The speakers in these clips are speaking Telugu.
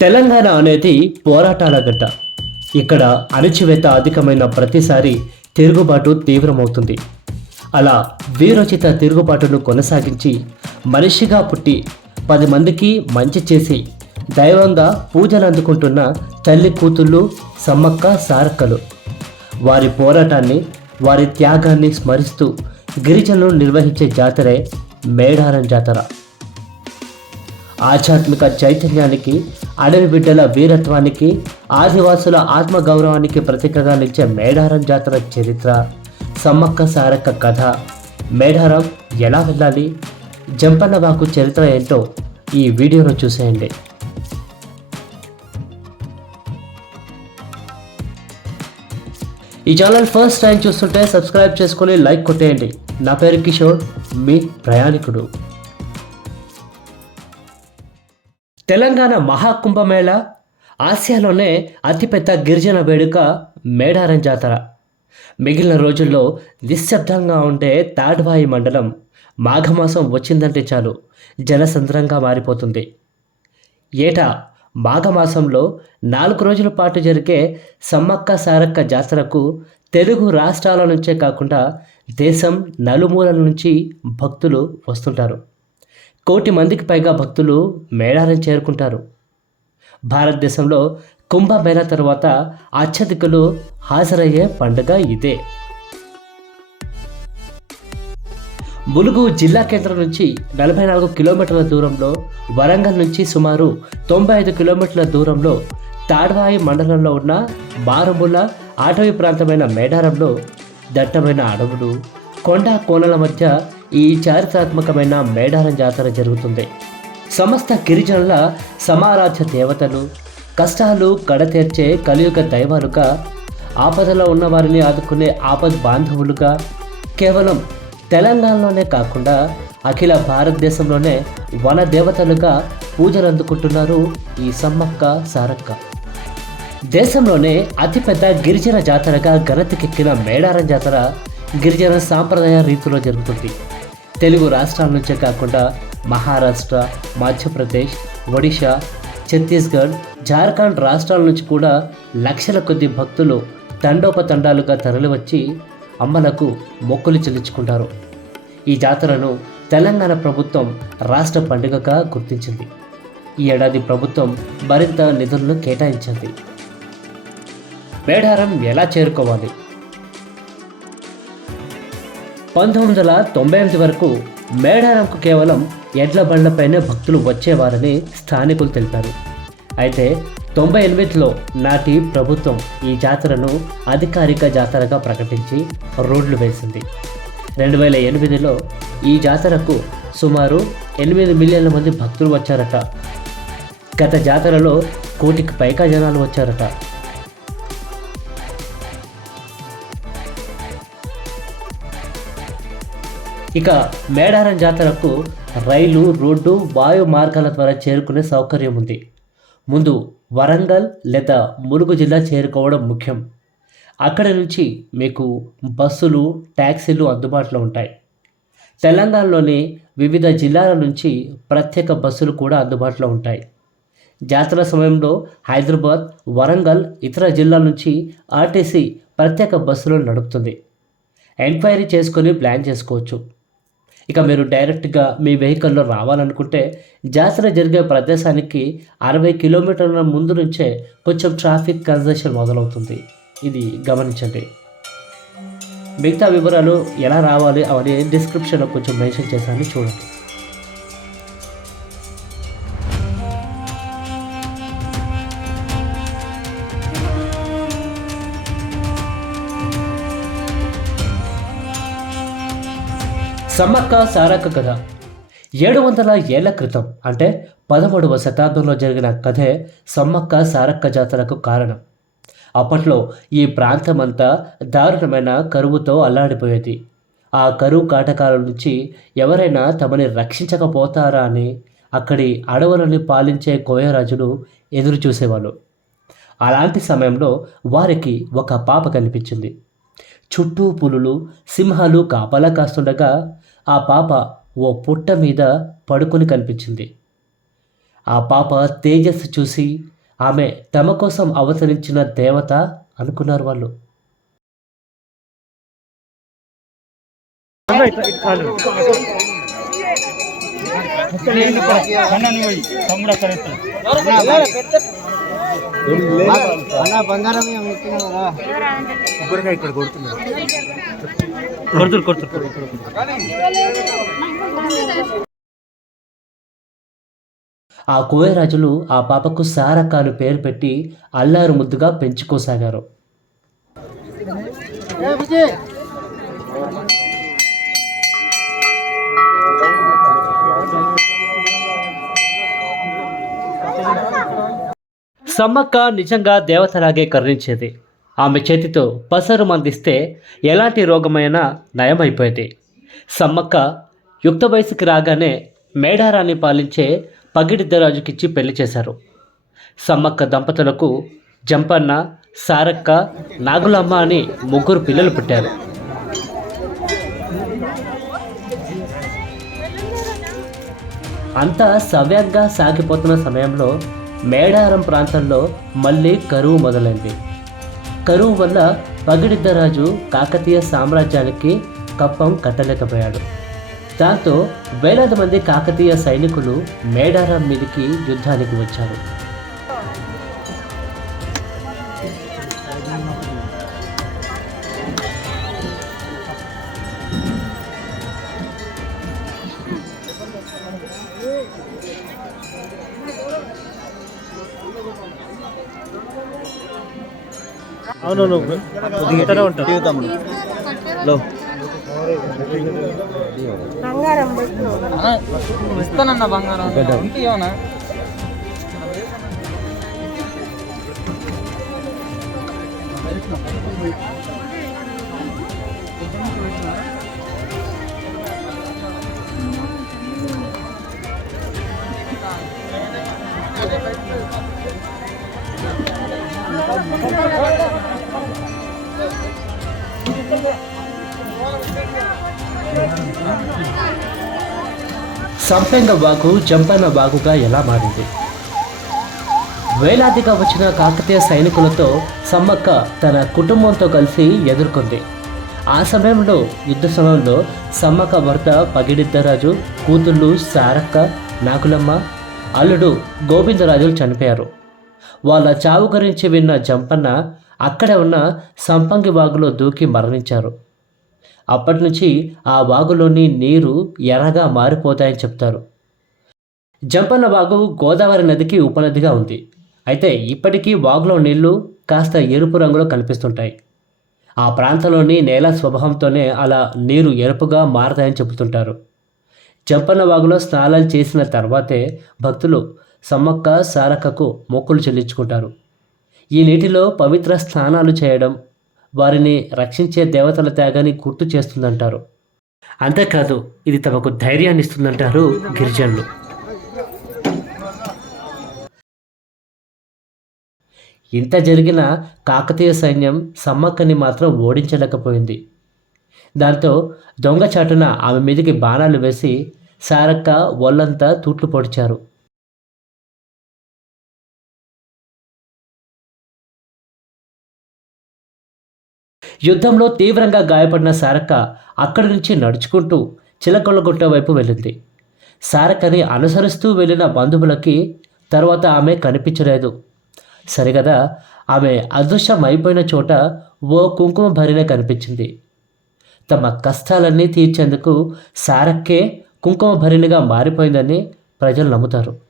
తెలంగాణ అనేది పోరాటాల గడ్డ ఇక్కడ అణచివేత అధికమైన ప్రతిసారి తిరుగుబాటు తీవ్రమవుతుంది. అలా వీరోచిత తిరుగుబాటును కొనసాగించి మనిషిగా పుట్టి పది మందికి మంచి చేసి దైవంగా పూజలు అందుకుంటున్న తల్లి కూతుళ్ళు సమ్మక్క సారక్కలు. వారి పోరాటాన్ని వారి త్యాగాన్ని స్మరిస్తూ గిరిజనులు నిర్వహించే జాతరే మేడారం జాతర. ఆధ్యాత్మిక చైతన్యానికి అడవి బిడ్డల వీరత్వానికి ఆదివాసుల ఆత్మగౌరవానికి ప్రతీకగా నిలిచే మేడారం జాతర చరిత్ర సమ్మక్క సారక్క కథ. మేడారం ఎలా వెళ్ళాలి? జంపన్నబాకు చరిత్ర ఏంటో ఈ వీడియోలో చూసేయండి. ఈ ఛానల్ ఫస్ట్ టైం చూస్తుంటే సబ్స్క్రైబ్ చేసుకొని లైక్ కొట్టేయండి. నా పేరు కిషోర్ మీ ప్రయాణికుడు. తెలంగాణ మహాకుంభమేళ ఆసియాలోనే అతిపెద్ద గిరిజన వేడుక మేడారం జాతర. మిగిలిన రోజుల్లో నిశ్శబ్దంగా ఉండే తాడ్వాయి మండలం మాఘమాసం వచ్చిందంటే చాలు జనసంద్రంగా మారిపోతుంది. ఏటా మాఘమాసంలో నాలుగు రోజుల పాటు జరిగే సమ్మక్క సారక్క జాతరకు తెలుగు రాష్ట్రాల నుంచే కాకుండా దేశం నలుమూలల నుంచి భక్తులు వస్తుంటారు. కోటి మందికి పైగా భక్తులు మేడారం చేరుకుంటారు. భారతదేశంలో కుంభమేళ తర్వాత అత్యధికులు హాజరయ్యే పండుగ ఇదే. ములుగు జిల్లా కేంద్రం నుంచి నలభై నాలుగు కిలోమీటర్ల దూరంలో వరంగల్ నుంచి సుమారు తొంభై ఐదు కిలోమీటర్ల దూరంలో తాడ్వాయి మండలంలో ఉన్న బారముల అటవీ ప్రాంతమైన మేడారంలో దట్టమైన అడవులు కొండ కోనల మధ్య ఈ చారిత్రాత్మకమైన మేడారం జాతర జరుగుతుంది. సమస్త గిరిజనుల సమారాధ్య దేవతలు కష్టాలు కడతీర్చే కలియుగ దైవాలుగా ఆపదలో ఉన్న వారిని ఆదుకునే ఆపద బాంధవులుగా కేవలం తెలంగాణలోనే కాకుండా అఖిల భారతదేశంలోనే వన దేవతలుగా పూజలు అందుకుంటున్నారు ఈ సమ్మక్క సారక్క. దేశంలోనే అతిపెద్ద గిరిజన జాతరగా ఘనతకెక్కిన మేడారం జాతర గిరిజన సాంప్రదాయ రీతిలో జరుగుతుంది. తెలుగు రాష్ట్రాల నుంచే కాకుండా మహారాష్ట్ర మధ్యప్రదేశ్ ఒడిశా ఛత్తీస్గఢ్ జార్ఖండ్ రాష్ట్రాల నుంచి కూడా లక్షల కొద్ది భక్తులు తండోపతండాలుగా తరలివచ్చి అమ్మలకు మొక్కులు చెల్లించుకుంటారు. ఈ జాతరను తెలంగాణ ప్రభుత్వం రాష్ట్ర పండుగగా గుర్తించింది. ఈ ఏడాది ప్రభుత్వం మరింత నిధులను కేటాయించింది. మేడారం ఎలా చేరుకోవాలి? పంతొమ్మిది వందల తొంభై ఎనిమిది వరకు మేడారంకు కేవలం ఎడ్ల బండ్లపైనే భక్తులు వచ్చేవారని స్థానికులు తెలిపారు. అయితే తొంభై ఎనిమిదిలో నాటి ప్రభుత్వం ఈ జాతరను అధికారిక జాతరగా ప్రకటించి రోడ్లు వేసింది. రెండు వేల ఎనిమిదిలో ఈ జాతరకు సుమారు ఎనిమిది మిలియన్ల మంది భక్తులు వచ్చారట. గత జాతరలో కోటికి పైగా జనాలు వచ్చారట. ఇక మేడారం జాతరకు రైలు రోడ్డు వాయు మార్గాల ద్వారా చేరుకునే సౌకర్యం ఉంది. ముందు వరంగల్ లేదా ములుగు జిల్లా చేరుకోవడం ముఖ్యం. అక్కడ నుంచి మీకు బస్సులు ట్యాక్సీలు అందుబాటులో ఉంటాయి. తెలంగాణలోని వివిధ జిల్లాల నుంచి ప్రత్యేక బస్సులు కూడా అందుబాటులో ఉంటాయి. జాతర సమయంలో హైదరాబాద్ వరంగల్ ఇతర జిల్లాల నుంచి ఆర్టీసీ ప్రత్యేక బస్సులను నడుపుతుంది. ఎంక్వైరీ చేసుకొని ప్లాన్ చేసుకోవచ్చు. ఇక మీరు డైరెక్ట్గా మీ వెహికల్లో రావాలనుకుంటే జాతర జరిగే ప్రదేశానికి అరవై కిలోమీటర్ల ముందు నుంచే కొంచెం ట్రాఫిక్ కన్జెషన్ మొదలవుతుంది. ఇది గమనించండి. మిగతా వివరాలు ఎలా రావాలి అవన్నీ డిస్క్రిప్షన్లో కొంచెం మెన్షన్ చేశాను చూడండి. సమ్మక్క సారక్క కథ. ఏడు వందల ఏళ్ళ క్రితం అంటే పదమూడవ శతాబ్దంలో జరిగిన కథే సమ్మక్క సారక్క జాతరకు కారణం. అప్పట్లో ఈ ప్రాంతమంతా దారుణమైన కరువుతో అల్లాడిపోయేది. ఆ కరువు కాటకాల నుంచి ఎవరైనా తమని రక్షించకపోతారా అని అక్కడి అడవులని పాలించే కోయరాజులు ఎదురు చూసేవాళ్ళు అలాంటి సమయంలో వారికి ఒక పాప కనిపించింది. చుట్టూ పులులు సింహాలు కాపలా కాస్తుండగా ఆ పాప ఓ పుట్ట మీద పడుకొని కనిపించింది. ఆ పాప తేజస్సు చూసి ఆమె తమ కోసం అవతరించిన దేవత అనుకున్నారు వాళ్ళు. అన్న బంగారం ఏం ఇస్తున్నావు కదా కొడుతురు కొడుతురు. ఆ కోయరాజులు ఆ పాపకు సారకాలు పేరు పెట్టి అల్లారు ముద్దుగా పెంచుకోసాగారు. సమ్మక్క నిజంగా దేవతలాగే కరుణించేది. ఆమె చేతితో పసరు మందిస్తే ఎలాంటి రోగమైనా నయమైపోయేది. సమ్మక్క యుక్త వయసుకి రాగానే మేడారాన్ని పాలించే పగిడిద్దరాజుకిచ్చి పెళ్ళి చేశారు. సమ్మక్క దంపతులకు జంపన్న సారక్క నాగులమ్మ అని ముగ్గురు పిల్లలు పుట్టారు. అంతా సవ్యంగా సాగిపోతున్న సమయంలో మేడారం ప్రాంతంలో మళ్ళీ కరువు మొదలైంది. కరువు వల్ల పగిడిద్దరాజు కాకతీయ సామ్రాజ్యానికి కప్పం కట్టలేకపోయాడు. దాంతో వేలాది మంది కాకతీయ సైనికులు మేడారం మీదకి యుద్ధానికి వచ్చారు. అవునవును ఉంటారు బంగారం పెట్టు ఇస్తానన్న బంగారం. ఉంటే ఇవ్వనా? సంపెంగ బాగు జంపన్న బాగుగా ఎలా మారింది? వేలాదిగా వచ్చిన కాకతీయ సైనికులతో సమ్మక్క తన కుటుంబంతో కలిసి ఎదుర్కొంది. ఆ సమయంలో యుద్ధ సమయంలో సమ్మక్క భర్త పగిడిద్దరాజు కూతుళ్ళు సారక్క నాగులమ్మ అల్లుడు గోవిందరాజులు చనిపోయారు. వాళ్ళ చావు గురించి విన్న జంపన్న అక్కడే ఉన్న సంపంగి బాగులో దూకి మరణించారు. అప్పటి నుంచి ఆ వాగులోని నీరు ఎర్రగా మారిపోతాయని చెప్తారు. జంపన్న వాగు గోదావరి నదికి ఉపనదిగా ఉంది. అయితే ఇప్పటికీ వాగులో నీళ్ళు కాస్త ఎరుపు రంగులో కనిపిస్తుంటాయి. ఆ ప్రాంతంలోని నేల స్వభావంతోనే అలా నీరు ఎరుపుగా మారతాయని చెబుతుంటారు. జంపన్న వాగులో స్నానాలు చేసిన తర్వాతే భక్తులు సమ్మక్క సారక్కకు మొక్కులు చెల్లించుకుంటారు. ఈ నీటిలో పవిత్ర స్నానాలు చేయడం వారిని రక్షించే దేవతల త్యాగాన్ని గుర్తు చేస్తుందంటారు. అంతేకాదు ఇది తమకు ధైర్యాన్ని ఇస్తుందంటారు గిరిజనులు. ఇంత జరిగిన కాకతీయ సైన్యం సమ్మక్కని మాత్రం ఓడించలేకపోయింది. దాంతో దొంగచాటున ఆమె మీదకి బాణాలు వేసి సారక్క ఒళ్ళంతా తూట్లు పొడిచారు. యుద్ధంలో తీవ్రంగా గాయపడిన సారక్క అక్కడి నుంచి నడుచుకుంటూ చిలకొల్లగుట్ట వైపు వెళ్ళింది. సారక్కని అనుసరిస్తూ వెళ్ళిన బంధువులకి తర్వాత ఆమె కనిపించలేదు. సరిగదా ఆమె అదృశ్యం అయిపోయిన చోట ఓ కుంకుమ భరిన కనిపించింది. తమ కష్టాలన్నీ తీర్చేందుకు సారక్కే కుంకుమ భరిణిగా మారిపోయిందని ప్రజలు నమ్ముతారు.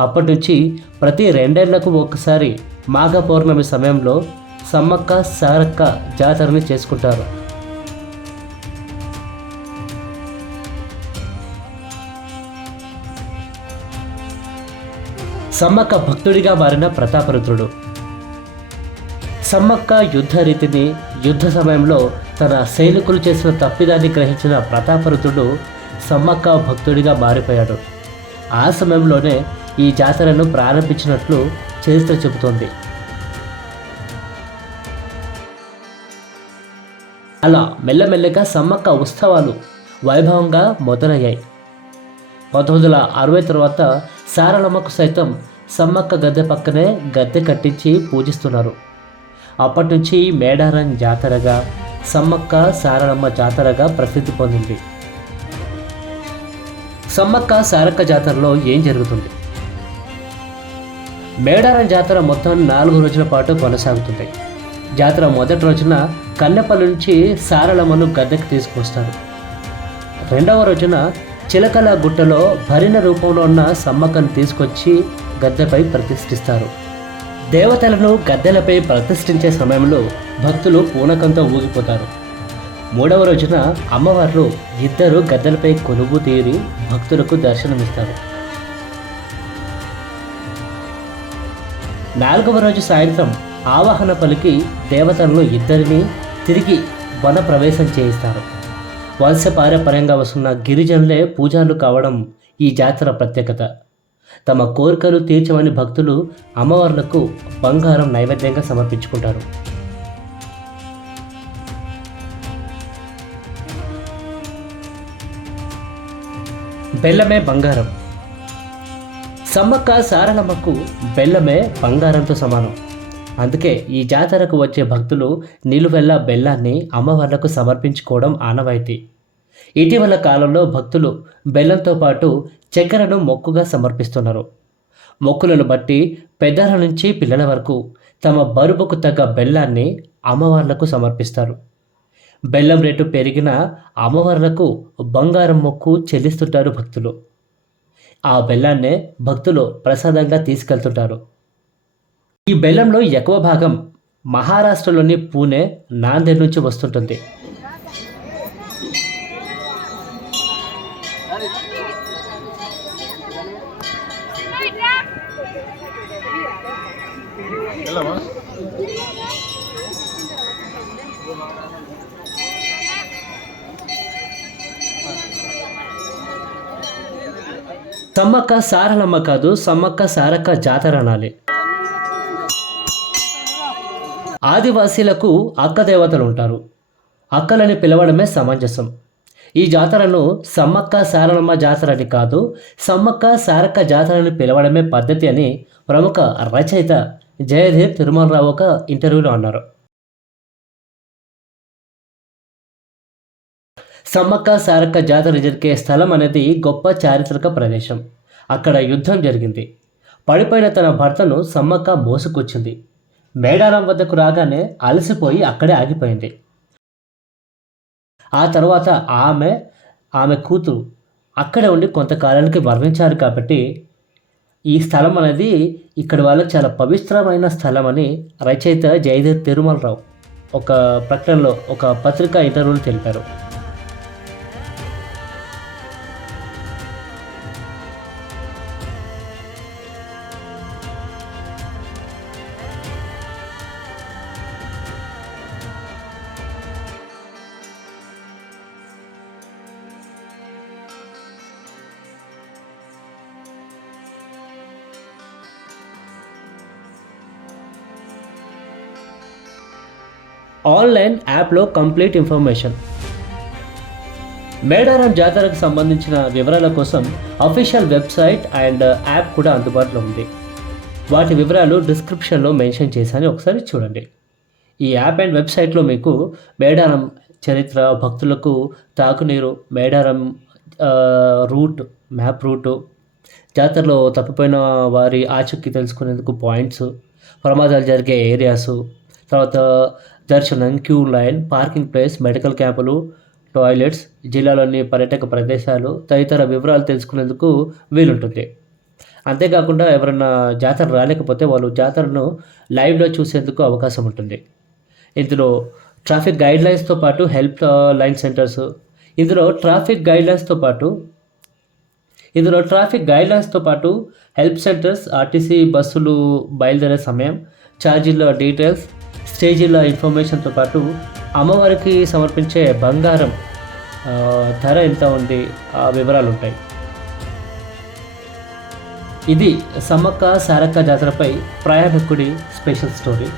అప్పటి నుంచి ప్రతి రెండేళ్ళకు ఒకసారి మాఘ పౌర్ణమి సమయంలో సమ్మక్క సారక్క జాతరని చేసుకుంటారు. సమ్మక్క భక్తుడిగా మారిన ప్రతాపరుద్రుడు. సమ్మక్క యుద్ధ రీతిని యుద్ధ సమయంలో తన సైనికులు చేసిన తప్పిదాన్ని గ్రహించిన ప్రతాపరుద్రుడు సమ్మక్క భక్తుడిగా మారిపోయాడు. ఆ సమయంలోనే ఈ జాతరను ప్రారంభించినట్లు చరిత్ర చెబుతోంది. అలా మెల్లమెల్లగా సమ్మక్క ఉత్సవాలు వైభవంగా మొదలయ్యాయి. పంతొమ్మిది వందల అరవై తర్వాత సారలమ్మకు సైతం సమ్మక్క గద్దె పక్కనే గద్దె కట్టించి పూజిస్తున్నారు. అప్పటి నుంచి మేడారం జాతరగా సమ్మక్క సారలమ్మ జాతరగా ప్రసిద్ధి పొందింది. సమ్మక్క సారక్క జాతరలో ఏం జరుగుతుంది? మేడారం జాతర మొత్తం నాలుగు రోజుల పాటు కొనసాగుతుంది. జాతర మొదటి రోజున కల్లెపల్లి నుంచి సారలమ్మను గద్దెకి తీసుకొస్తారు. రెండవ రోజున చిలకల గుట్టలో భరిణ రూపంలో ఉన్న సమ్మక్కను తీసుకొచ్చి గద్దెపై ప్రతిష్ఠిస్తారు. దేవతలను గద్దెలపై ప్రతిష్ఠించే సమయంలో భక్తులు పూనకంతో ఊగిపోతారు. మూడవ రోజున అమ్మవార్లు ఇద్దరు గద్దెలపై కొలువు తీరి భక్తులకు దర్శనమిస్తారు. నాలుగవ రోజు సాయంత్రం ఆవాహన పలికి దేవతలను ఇద్దరిని తిరిగి వన ప్రవేశం చేయిస్తారు. వంశపారపర్యంగా వస్తున్న గిరిజనులే పూజారులు కావడం ఈ జాతర ప్రత్యేకత. తమ కోరికలు తీర్చమని భక్తులు అమ్మవార్లకు బంగారం నైవేద్యంగా సమర్పించుకుంటారు. బెల్లమే బంగారం. సమ్మక్క సారలమ్మకు బెల్లమే బంగారంతో సమానం. అందుకే ఈ జాతరకు వచ్చే భక్తులు నిలువెల్ల బెల్లాన్ని అమ్మవార్లకు సమర్పించుకోవడం ఆనవాయితీ. ఇటీవల కాలంలో భక్తులు బెల్లంతో పాటు చక్కెరను మొక్కుగా సమర్పిస్తున్నారు. మొక్కులను బట్టి పెద్దల నుంచి పిల్లల వరకు తమ బరువుకు తగ్గ బెల్లాన్ని అమ్మవార్లకు సమర్పిస్తారు. బెల్లం రేటు పెరిగిన అమ్మవార్లకు బంగారం మొక్కు చెల్లిస్తుంటారు భక్తులు. ఆ బెల్లాన్నే భక్తులు ప్రసాదంగా తీసుకెళ్తుంటారు. ఈ బెల్లంలో ఎక్కువ భాగం మహారాష్ట్రలోని పూణే నాందేడ్ నుంచి వస్తుంటుంది. సమ్మక్క సారలమ్మ కాదు సమ్మక్క సారక్క జాతర అనాలి. ఆదివాసీలకు అక్క దేవతలు ఉంటారు. అక్కలని పిలవడమే సమంజసం. ఈ జాతరను సమ్మక్క సారలమ్మ జాతర అని కాదు సమ్మక్క సారక్క జాతరని పిలవడమే పద్ధతి అని ప్రముఖ రచయిత జయధీర్ తిరుమలరావు ఒక ఇంటర్వ్యూలో అన్నారు. సమ్మక్క సారక్క జాతర జరిగే స్థలం అనేది గొప్ప చారిత్రక ప్రదేశం. అక్కడ యుద్ధం జరిగింది. పడిపోయిన తన భర్తను సమ్మక్క మోసుకొచ్చింది. మేడారం వద్దకు రాగానే అలసిపోయి అక్కడే ఆగిపోయింది. ఆ తర్వాత ఆమె ఆమె కూతురు అక్కడే ఉండి కొంతకాలానికి మరణించారు కాబట్టి ఈ స్థలం అనేది ఇక్కడ వాళ్ళకి చాలా పవిత్రమైన స్థలం అని రచయిత జయదేవ్ తిరుమలరావు ఒక ప్రకటనలో ఒక పత్రికా ఇంటర్వ్యూలో తెలిపారు. ఆన్లైన్ యాప్లో కంప్లీట్ ఇన్ఫర్మేషన్. మేడారం జాతరకు సంబంధించిన వివరాల కోసం అఫీషియల్ వెబ్సైట్ అండ్ యాప్ కూడా అందుబాటులో ఉంది. వాటి వివరాలు డిస్క్రిప్షన్లో మెన్షన్ చేశాను. ఒకసారి చూడండి. ఈ యాప్ అండ్ వెబ్సైట్లో మీకు మేడారం చరిత్ర భక్తులకు తాగునీరు మేడారం రూట్ మ్యాప్ రూటు జాతరలో తప్పిపోయిన వారి ఆచూకీ తెలుసుకునేందుకు పాయింట్స్ ప్రమాదాలు జరిగే ఏరియాసు తర్వాత దర్శనం queue line parking place medical క్యాంపులు టాయిలెట్స్ జిల్లాలోని పర్యాటక ప్రదేశాలు తదితర వివరాలు తెలుసుకునేందుకు వీలుంటుంది. అంతేకాకుండా ఎవరైనా జాతర రాలేకపోతే వాళ్ళు జాతరను లైవ్లో చూసేందుకు అవకాశం ఉంటుంది. ఇందులో ట్రాఫిక్ గైడ్ లైన్స్తో పాటు హెల్ప్ లైన్ సెంటర్స్. ఇందులో ట్రాఫిక్ గైడ్ లైన్స్తో పాటు ఇందులో ట్రాఫిక్ గైడ్లైన్స్తో పాటు హెల్ప్ సెంటర్స్ ఆర్టీసీ బస్సులు బయలుదేరే సమయం ఛార్జీల డీటెయిల్స్ స్టేజీల ఇన్ఫర్మేషన్తో పాటు అమ్మవారికి సమర్పించే బంగారం ధర ఎంత ఉంది? ఆ వివరాలు ఉంటాయి ఇది సమ్మక్క సారక్క జాతరపై ప్రయాణికుడి స్పెషల్ స్టోరీ.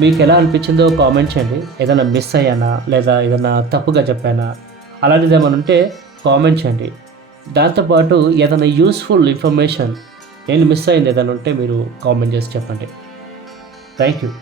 మీకు ఎలా అనిపించిందో కామెంట్ చేయండి. ఏదైనా మిస్ అయ్యానా? లేదా ఏదైనా తప్పుగా చెప్పానా? అలాంటిది ఏమైనా ఉంటే కామెంట్ చేయండి. దాంతోపాటు ఏదైనా యూస్ఫుల్ ఇన్ఫర్మేషన్ నేను మిస్ అయింది ఏదైనా ఉంటే మీరు కామెంట్ చేసి చెప్పండి. Thank you.